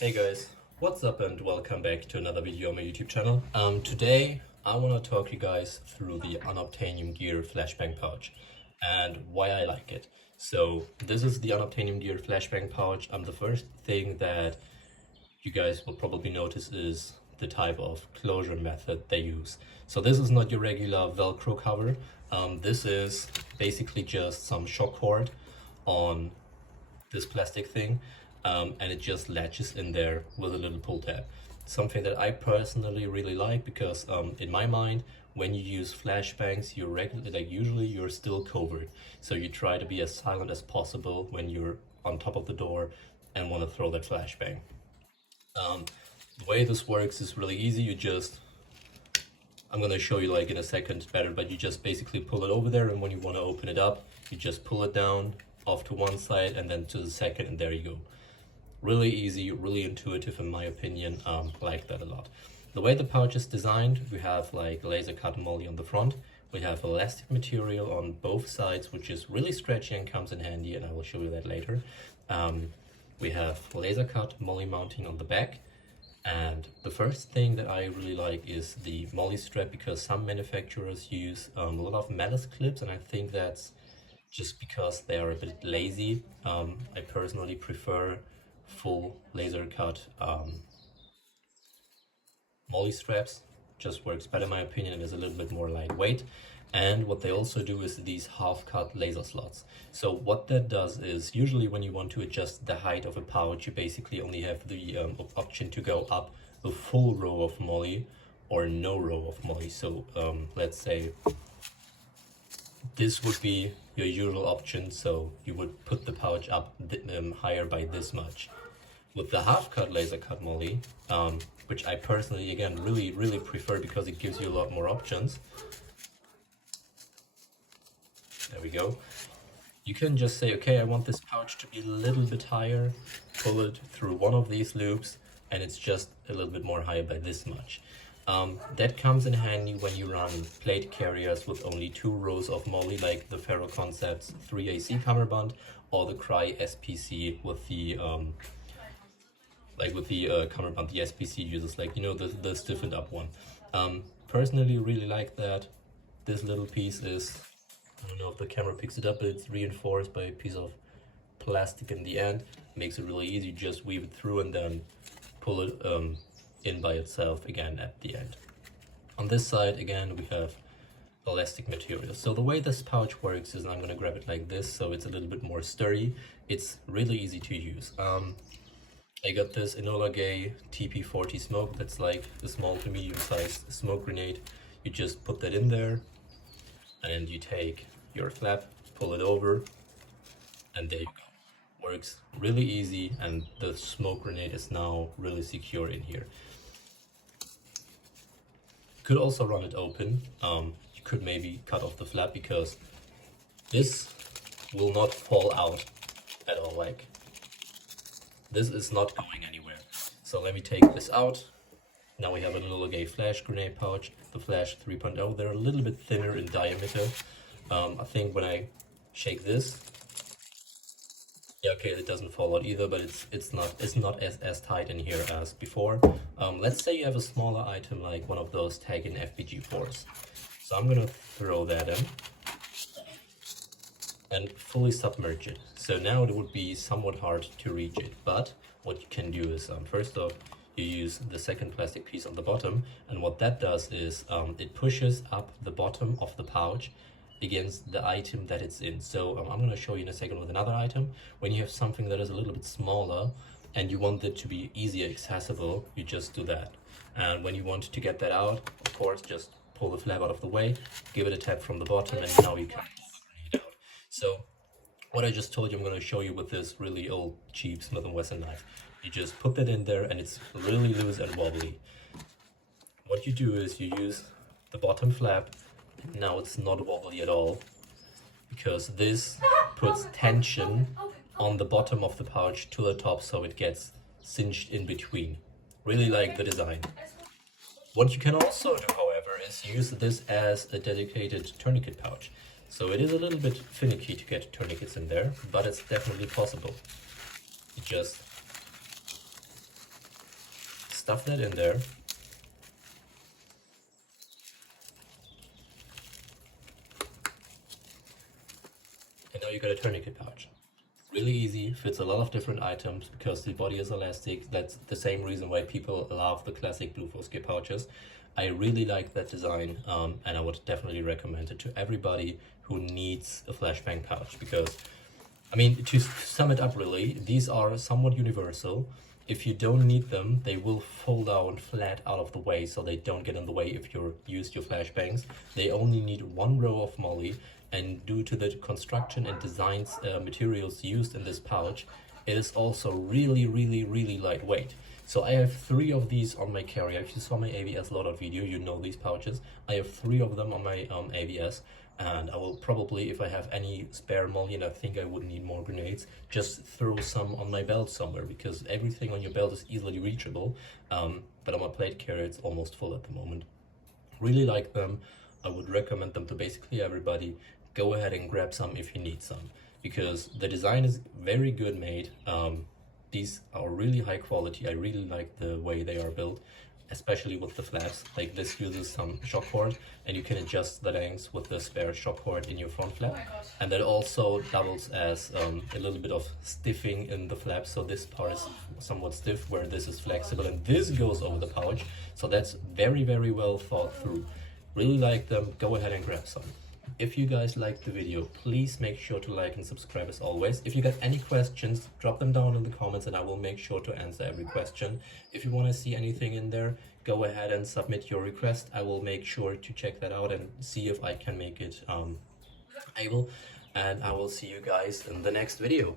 Hey guys, what's up and welcome back to another video on my YouTube channel. Today I want to talk you guys through the Unobtanium Gear Flashbang pouch and why I like it. So this is the Unobtanium Gear Flashbang pouch. The first thing that you guys will probably notice is the type of closure method they use. So this is not your regular Velcro cover. This is basically just some shock cord on this plastic thing. And it just latches in there with a little pull tab. Something that I personally really like because in my mind, when you use flashbangs, usually you're still covered. So you try to be as silent as possible when you're on top of the door and want to throw that flashbang. The way this works is really easy. I'm gonna show you like in a second better, but you just basically pull it over there, and when you want to open it up, you just pull it down off to one side and then to the second, and there you go. Really easy, really intuitive in my opinion. Like that a lot. The way the pouch is designed, we have like Lasercut moly on the front. We have elastic material on both sides, which is really stretchy and comes in handy, and I will show you that later. We have Lasercut moly mounting on the back. And the first thing that I really like is the moly strap, because some manufacturers use a lot of malice clips, and I think that's just because they are a bit lazy. I personally prefer full Lasercut moly straps. Just works better in my opinion and is a little bit more lightweight. And what they also do is these half-cut laser slots. So what that does is, usually when you want to adjust the height of a pouch, you basically only have the option to go up a full row of moly or no row of moly. So let's say this would be your usual option, so you would put the pouch up higher by this much. With the half-cut Lasercut moly, which I personally, again, really prefer because it gives you a lot more options. There we go. You can just say, okay, I want this pouch to be a little bit higher, pull it through one of these loops, and it's just a little bit more higher by this much. That comes in handy when you run plate carriers with only 2 rows of moly, like the Ferro Concepts 3AC cummerbund or the Cry SPC with the cummerbund the SPC uses, like, you know, the stiffened up one. Personally really like that. This little piece is, I don't know if the camera picks it up, but it's reinforced by a piece of plastic in the end. Makes it really easy. Just weave it through and then pull it in by itself again at the end. On this side, again, we have elastic material. So the way this pouch works is, I'm going to grab it like this so it's a little bit more sturdy. It's really easy to use. I got this Enola Gay TP40 smoke. That's like a small to medium sized smoke grenade. You just put that in there and you take your flap, pull it over, and there you go. Works really easy, and the smoke grenade is now really secure in here. You could also run it open. You could maybe cut off the flap, because this will not fall out at all. Like, this is not going anywhere. So let me take this out. Now we have a little gay flash grenade pouch, the Flash 3.0. They're a little bit thinner in diameter. I think when I shake this, yeah, okay, it doesn't fall out either, but it's not as tight in here as before. Let's say you have a smaller item like one of those tag-in FPG4s. So I'm gonna throw that in and fully submerge it. So now it would be somewhat hard to reach it, but what you can do is, first off, you use the second plastic piece on the bottom, and what that does is it pushes up the bottom of the pouch against the item that it's in. So I'm going to show you in a second with another item. When you have something that is a little bit smaller and you want it to be easier accessible, you just do that. And when you want to get that out, of course, just pull the flap out of the way, give it a tap from the bottom, and now you can pull the grenade out. So what I just told you, I'm going to show you with this really old cheap Smith & Wesson knife. You just put that in there and it's really loose and wobbly. What you do is you use the bottom flap. Now it's not wobbly at all, because this puts tension on the bottom of the pouch to the top, so it gets cinched in between. Really like the design. What you can also do, however, is use this as a dedicated tourniquet pouch. So it is a little bit finicky to get tourniquets in there, but it's definitely possible. You just stuff that in there. And now you got a tourniquet pouch. Really easy, fits a lot of different items because the body is elastic. That's the same reason why people love the classic Blue Force gear pouches. I really like that design, and I would definitely recommend it to everybody who needs a flashbang pouch, because, I mean, to sum it up really, these are somewhat universal. If you don't need them, they will fall down flat out of the way, so they don't get in the way if you use your flashbangs. They only need one row of moly, and due to the construction and designs materials used in this pouch, it is also really lightweight. So I have 3 of these on my carrier. If you saw my ABS loadout video, you know these pouches. I have 3 of them on my ABS, and I will probably, if I have any spare moly and I think I would need more grenades, just throw some on my belt somewhere, because everything on your belt is easily reachable. But on my plate carrier, it's almost full at the moment. Really like them. I would recommend them to basically everybody. Go ahead and grab some if you need some, because the design is very good made. These are really high quality. I really like the way they are built, especially with the flaps. Like this uses some shock cord, and you can adjust the lengths with the spare shock cord in your front flap. And that also doubles as a little bit of stiffing in the flap. So this part is somewhat stiff, where this is flexible, and this goes over the pouch. So that's very well thought through. Really like them. Go ahead and grab some. If you guys liked the video, please make sure to like and subscribe as always. If you got any questions, drop them down in the comments and I will make sure to answer every question. If you want to see anything in there, go ahead and submit your request. I will make sure to check that out and see if I can make it able. And I will see you guys in the next video.